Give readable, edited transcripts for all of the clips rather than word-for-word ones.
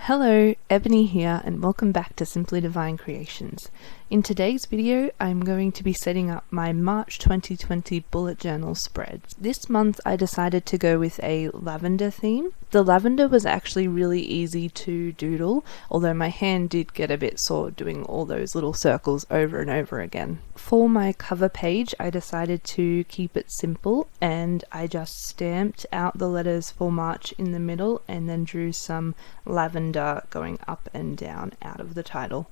Hello, Ebony here and welcome back to Simply Devine Creations. In today's video, I'm going to be setting up my March 2020 bullet journal spread. This month I decided to go with a lavender theme. The lavender was actually really easy to doodle, although my hand did get a bit sore doing all those little circles over and over again. For my cover page, I decided to keep it simple and I just stamped out the letters for March in the middle and then drew some lavender going up and down out of the title.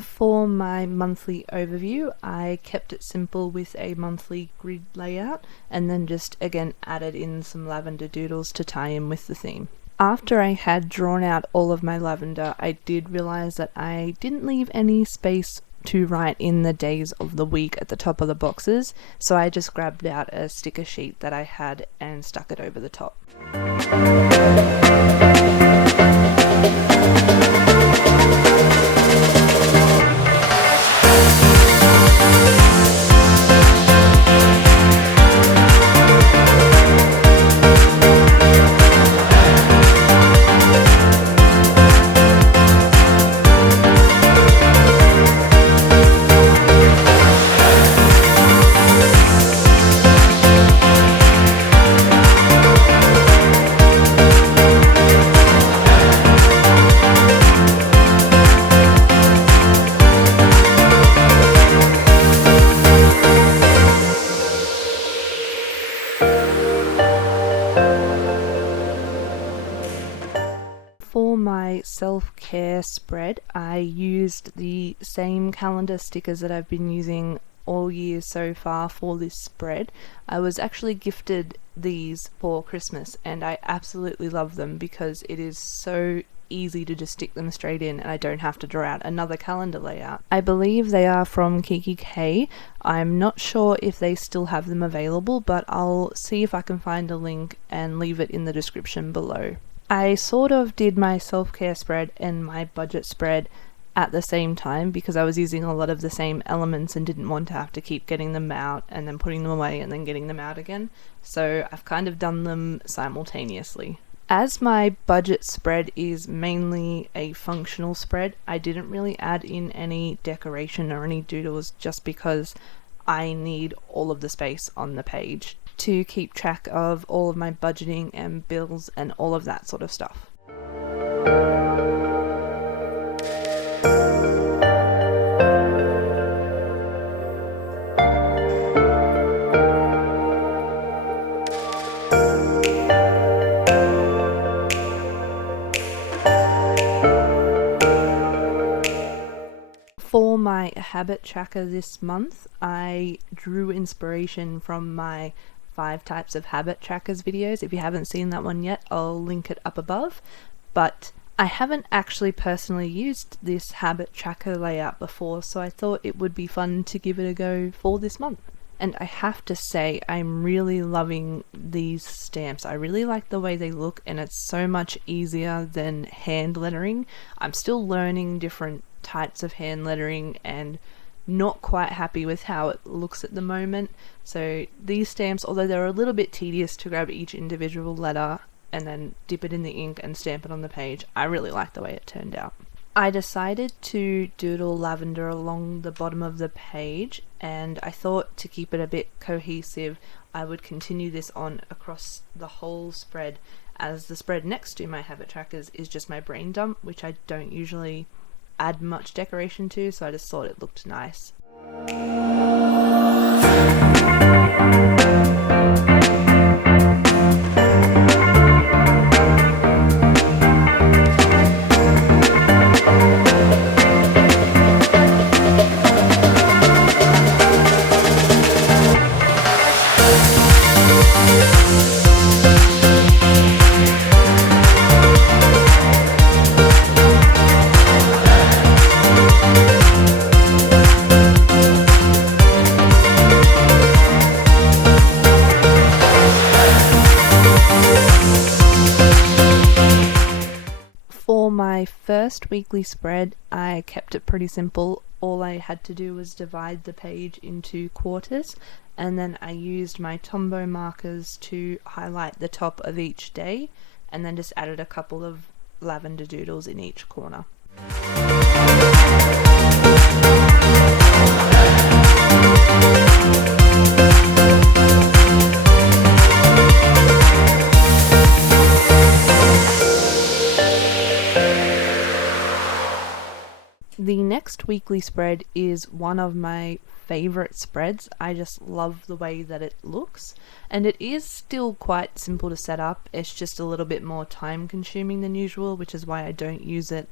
For my monthly overview, I kept it simple with a monthly grid layout and then just again added in some lavender doodles to tie in with the theme. After I had drawn out all of my lavender, I did realize that I didn't leave any space to write in the days of the week at the top of the boxes, so I just grabbed out a sticker sheet that I had and stuck it over the top. For my self-care spread, I used the same calendar stickers that I've been using all year so far for this spread. I was actually gifted these for Christmas and I absolutely love them because it is so easy to just stick them straight in and I don't have to draw out another calendar layout. I believe they are from Kiki K. I'm not sure if they still have them available, but I'll see if I can find a link and leave it in the description below. I sort of did my self-care spread and my budget spread at the same time because I was using a lot of the same elements and didn't want to have to keep getting them out and then putting them away and then getting them out again. So I've kind of done them simultaneously. As my budget spread is mainly a functional spread, I didn't really add in any decoration or any doodles just because I need all of the space on the page to keep track of all of my budgeting and bills and all of that sort of stuff. For my habit tracker this month, I drew inspiration from my 5 types of habit trackers videos. If you haven't seen that one yet, I'll link it up above. But I haven't actually personally used this habit tracker layout before, so I thought it would be fun to give it a go for this month. And I have to say, I'm really loving these stamps. I really like the way they look and it's so much easier than hand lettering. I'm still learning different types of hand lettering and not quite happy with how it looks at the moment. So these stamps, although they're a little bit tedious to grab each individual letter and then dip it in the ink and stamp it on the page, I really like the way it turned out. I decided to doodle lavender along the bottom of the page and I thought to keep it a bit cohesive I would continue this on across the whole spread, as the spread next to my habit trackers is just my brain dump, which I don't usually add much decoration to, so I just thought it looked nice. next weekly spread, I kept it pretty simple. All I had to do was divide the page into quarters, and then I used my Tombow markers to highlight the top of each day, and then just added a couple of lavender doodles in each corner. The next weekly spread is one of my favorite spreads. I just love the way that it looks, and it is still quite simple to set up. It's just a little bit more time consuming than usual, which is why I don't use it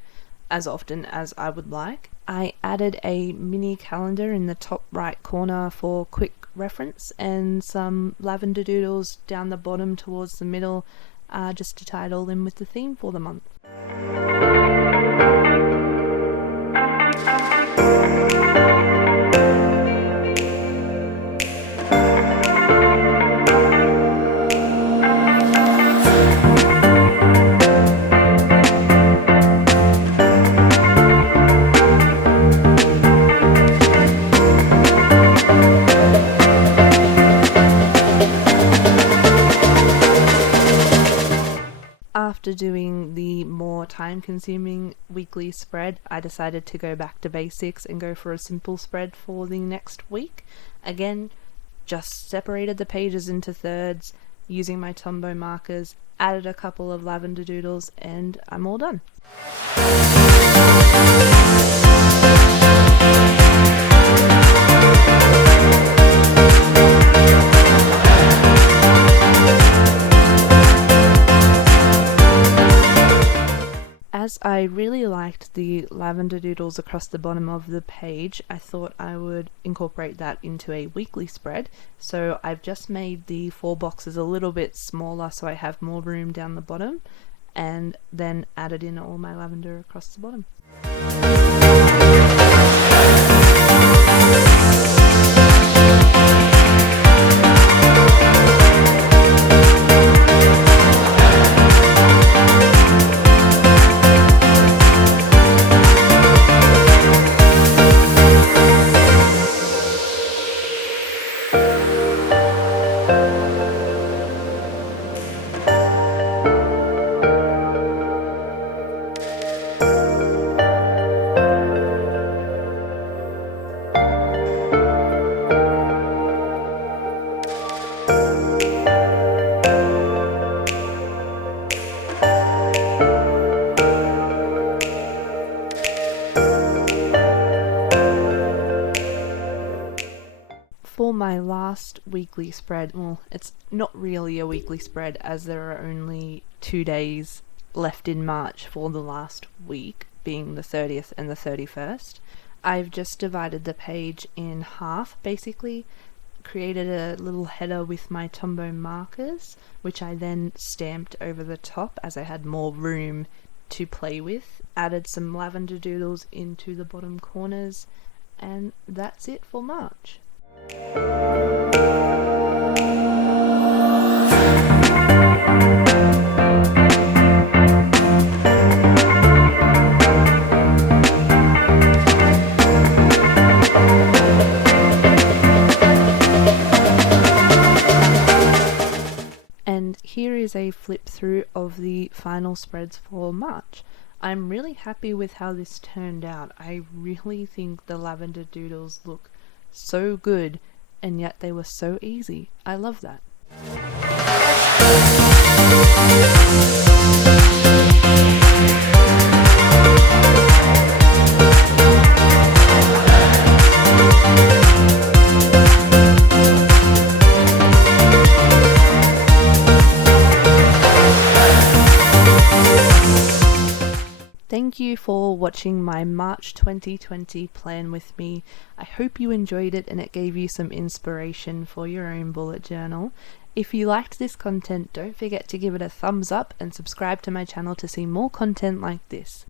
as often as I would like. I added a mini calendar in the top right corner for quick reference, and some lavender doodles down the bottom towards the middle, just to tie it all in with the theme for the month. After doing the more time-consuming weekly spread, I decided to go back to basics and go for a simple spread for the next week. Again, just separated the pages into thirds using my Tombow markers, added a couple of lavender doodles, and I'm all done. As I really liked the lavender doodles across the bottom of the page, I thought I would incorporate that into a weekly spread. So I've just made the 4 boxes a little bit smaller so I have more room down the bottom, and then added in all my lavender across the bottom. For my last weekly spread, well, it's not really a weekly spread as there are only 2 days left in March for the last week, being the 30th and the 31st. I've just divided the page in half, basically, created a little header with my Tombow markers, which I then stamped over the top as I had more room to play with, added some lavender doodles into the bottom corners, and that's it for March. And here is a flip through of the final spreads for March. I'm really happy with how this turned out. I really think the lavender doodles look so good, and yet they were so easy. I love that. Thank you for watching my March 2020 plan with me. I hope you enjoyed it and it gave you some inspiration for your own bullet journal. If you liked this content, don't forget to give it a thumbs up and subscribe to my channel to see more content like this.